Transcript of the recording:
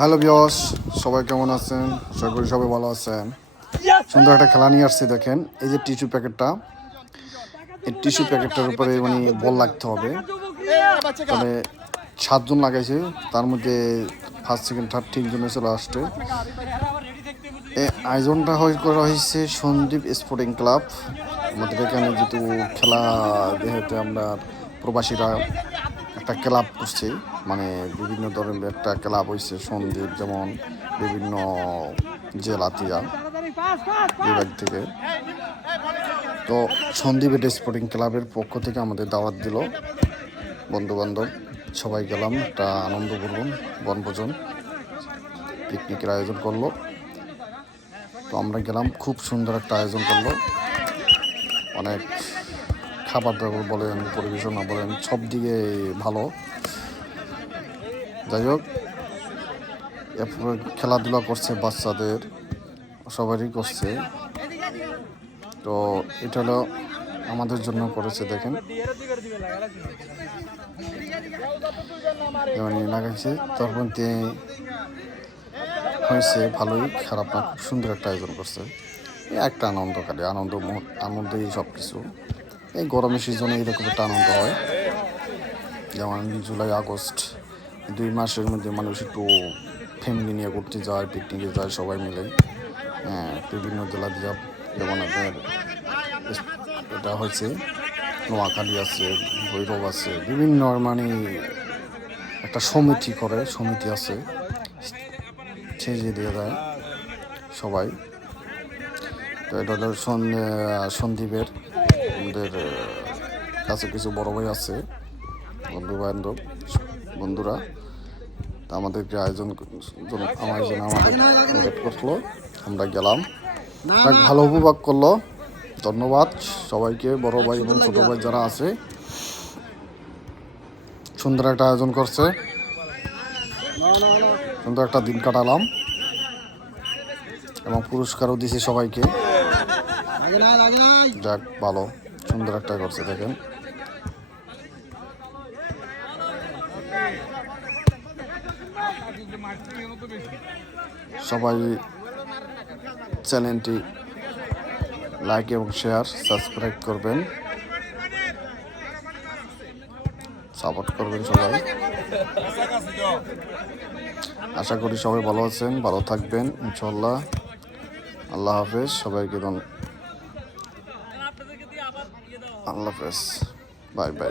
Hello viewers, সবাই কেমন আছেন? আশা করি সবাই ভালো আছেন। সুন্দর একটা খেলা নিয়ে আসছি। দেখেন, এই যে টিস্যু প্যাকেটটা, এই টিস্যু প্যাকেটটার উপরে বল লাগতে হবে। তবে 7 জন লাগাইছে, তার মধ্যে ফার্স্ট সেকেন্ড থার্ড 3 জন হয়েছে লাস্টে। এই আয়োজনটা করা হয়েছে সন্দীপ স্পোর্টিং ক্লাব। আমাদের এখানে যেহেতু খেলা, যেহেতু আমরা প্রবাসীরা একটা ক্লাব করছি, মানে বিভিন্ন ধরনের একটা ক্লাব হয়েছে সন্দীপ, যেমন বিভিন্ন জেলাতিয়া বিভাগ থেকে। তো সন্দীপ স্পোর্টিং ক্লাবের পক্ষ থেকে আমাদের দাওয়াত দিল, বন্ধুবান্ধব সবাই গেলাম, একটা আনন্দ করলাম, বনভোজন পিকনিকের আয়োজন করলো। তো আমরা গেলাম, খুব সুন্দর একটা আয়োজন করলো। অনেক খাবার দাবার বলেন, পরিবেশনা বলেন, সব দিকে ভালো। যাই হোক, এরপর খেলাধুলা করছে বাচ্চাদের, সবারই করছে। তো এটা হলো আমাদের জন্য করেছে। দেখেন লাগাইছে, তারপর হয়েছে ভালোই, খারাপ না, খুব সুন্দর একটা আয়োজন করছে। একটা আনন্দকারী আনন্দই সব কিছু। এই গরমের সিজনে এরকম একটা আনন্দ হয়। যেমন জুলাই আগস্ট 2 মাসের মধ্যে মানুষ একটু ফ্যামিলি নিয়ে ঘুরতে যায়, পিকনিকে যায় সবাই মিলে। বিভিন্ন জেলা দিয়ে, যেমন আপনার এটা হয়েছে নোয়াখালী আছে, ভৈরব আছে, বিভিন্ন একটা সমিতি আছে, ছেড়ে দিয়ে যায় সবাই। তো এটা হলো সন্দীপের আমাদের কাছে কিছু বড় ভাই আছে, বন্ধুরা আমাদেরকে আমাদের ইনভাইট করলো, আমরা গেলাম, ভালো উপভোগ করলো। ধন্যবাদ সবাইকে, বড় ভাই এবং ছোট ভাই যারা আছে। সুন্দর একটা আয়োজন করছে, সুন্দর একটা দিন কাটালাম এবং পুরস্কারও দিছি সবাইকে। যাক, ভালো সুন্দর একটা করছে। দেখেন, সবাই চ্যানেলটি লাইক এবং শেয়ার, সাবস্ক্রাইব করবেন, সাপোর্ট করবেন সবাই। আশা করি সবাই ভালো আছেন, ভালো থাকবেন ইনশাল্লাহ। আল্লাহ হাফেজ সবাইকে, আল্লাহ হাফেজ, বাই বাই।